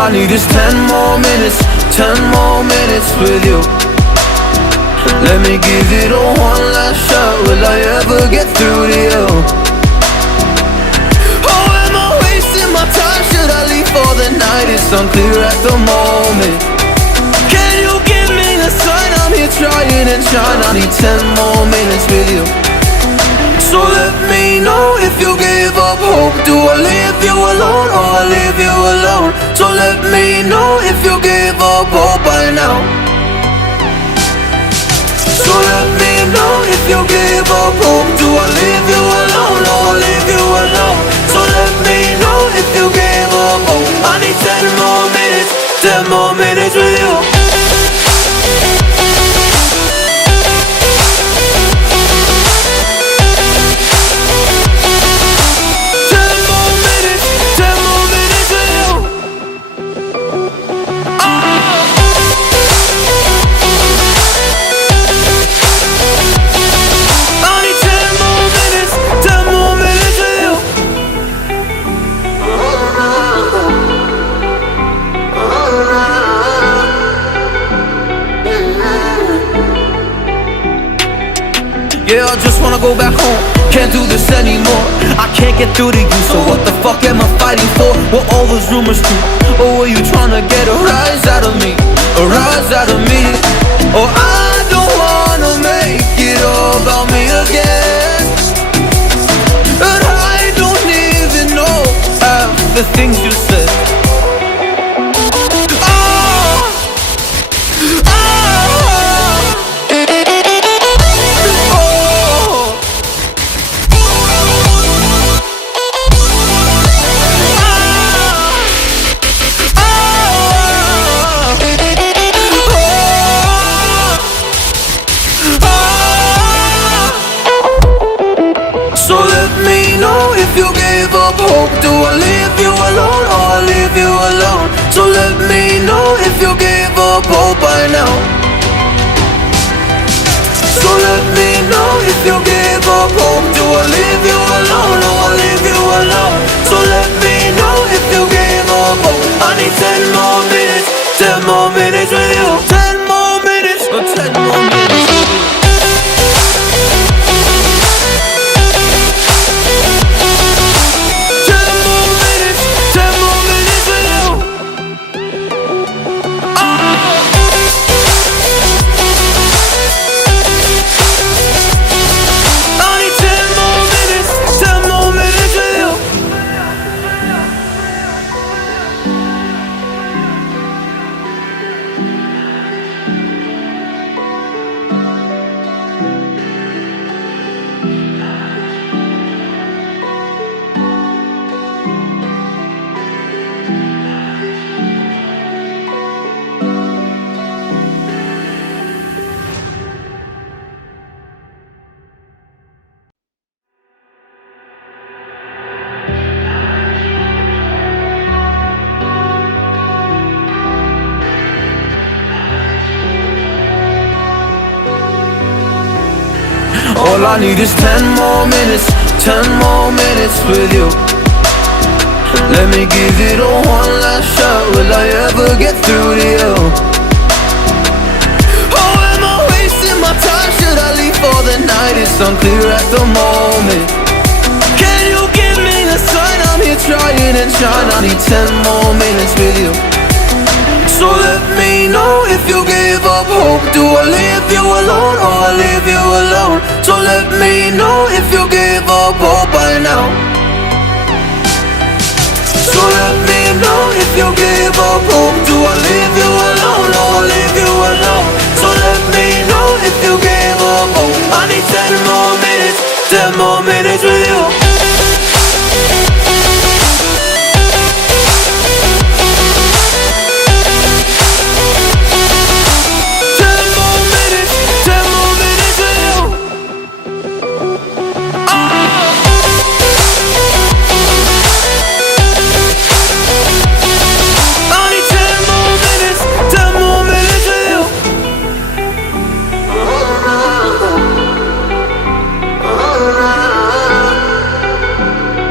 I need is 10 more minutes, 10 more minutes with you. Let me give it a one last shot. Will I ever get through to you? Oh, am I wasting my time? Should I leave for the night? It's unclear at the moment. Can you give me a sign? I'm here trying and trying. I need 10 more minutes with you. So let me know if you gave up hope. Do I leave you alone or I leave you alone? So let me know if you gave up hope by now. So let me know if you gave up hope. Do I leave you alone or I leave you alone? So let me know if you gave up hope. I need 10 more minutes, 10 more minutes with you. Yeah, I just wanna go back home. Can't do this anymore. I can't get through to you, so what the fuck am I fighting for? Were all those rumors true? Or were you trying to get a rise out of me? A rise out of me? Or I don't wanna make it all about me again. And I don't even know half the things you said. So let me know if you gave up hope. Do I leave you alone or I leave you alone? So let me know if you gave up hope by now. So let me know if you gave up hope. Do I leave you alone or I leave you alone? So let me know if you gave up hope. I need 10 more minutes, 10 more minutes with you. 10 more minutes, 10 more minutes with you. All I need is 10 more minutes, 10 more minutes with you. Let me give it a one last shot. Will I ever get through to you? Oh, am I wasting my time? Should I leave for the night? It's unclear at the moment. Can you give me a sign? I'm here trying and trying. I need 10 more minutes with you. So let me know if you gave up hope. Do I leave you alone or I leave you alone? So let me know if you gave up hope by now. So let me know if you gave up hope.